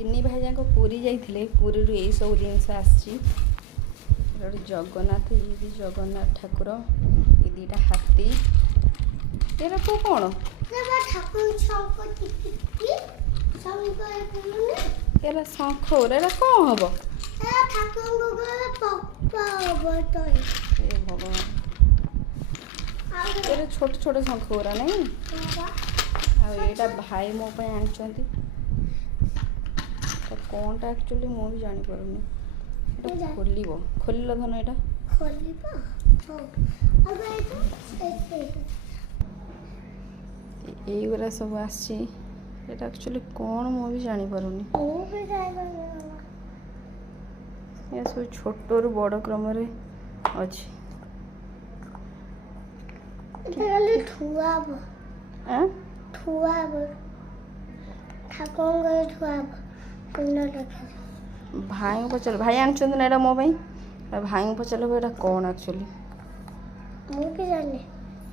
ତିନି ଭାଇ ଯାକ ପୁରୀ ଯାଇଥିଲେ ପୁରୀରୁ ଏଇ ସବୁ ଜିନିଷ ଆସିଛି ଗୋଟେ ଜଗନ୍ନାଥ ଇଏ ବି ଜଗନ୍ନାଥ ଠାକୁର ଏ ଦୁଇଟା ହାତୀ ଏରା ସବୁ କ'ଣ ଏରା ଶଙ୍ଖ ଏରା କ'ଣ ହବ ଏ ଭଗବାନ ଏରା ଛୋଟ ଛୋଟ ଶଙ୍ଖ ଗୁରା ନାଇଁ ଆଉ ଏଇଟା ଭାଇ ମୋ ପାଇଁ ଆଣିଛନ୍ତି कौनटा एक्चुअली मु भी जानी पारुनी एटा खोलिबो खोलिलो धन एटा खोलिबो अब एई गुरा सब आसी एटा एक्चुअली कौन मु भी जानी पारुनी ये सब छोट रु बड़ क्रम रे अछि एटाले ठुआब हैं ठुआब ठाकुर गए ठुआब भाई पचार भाई आनछन ना एटा मो भाई भाई पचार एटा कौन एक्चुअली मुझे जाने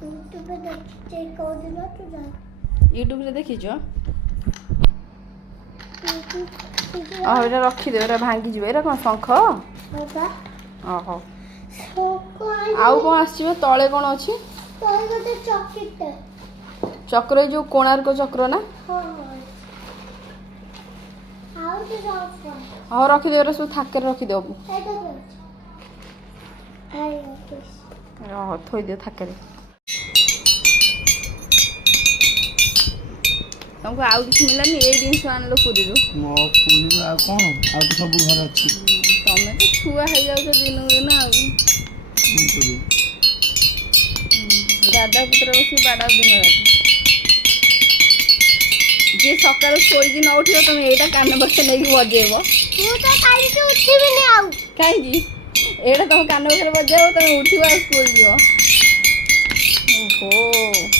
यूट्यूब पे देखते को दिन तो जान यूट्यूब रे देखि जो आ एटा रखी दे एटा भांगी जिवे एटा कोन शंख बाबा ओहो शंख आउ कोन आसीबो तळे कोन अछि तळे गोटे चक्र चक्र जो कोणार्क चक्र ना हां हाँ रखी दे सब थाके रखी दे थोई दे थाके तुमको आउ किसी मिलानी ए जिनस आनलो पुरी मो पुरी आ कोन आ तो सब घर अछि तमे तो छुआ हो जाउ दिन दिन आ दादा पुत्र बसी बाडा दिन रात जे सकाळ सोई दिन उठियो तुम एटा कान बक्से नै बजेब मु तो खाली से उठिबे नै आउ काई जी एटा तुम कान बक्से बजेब तुम उठिबा स्कूल जियो ओहो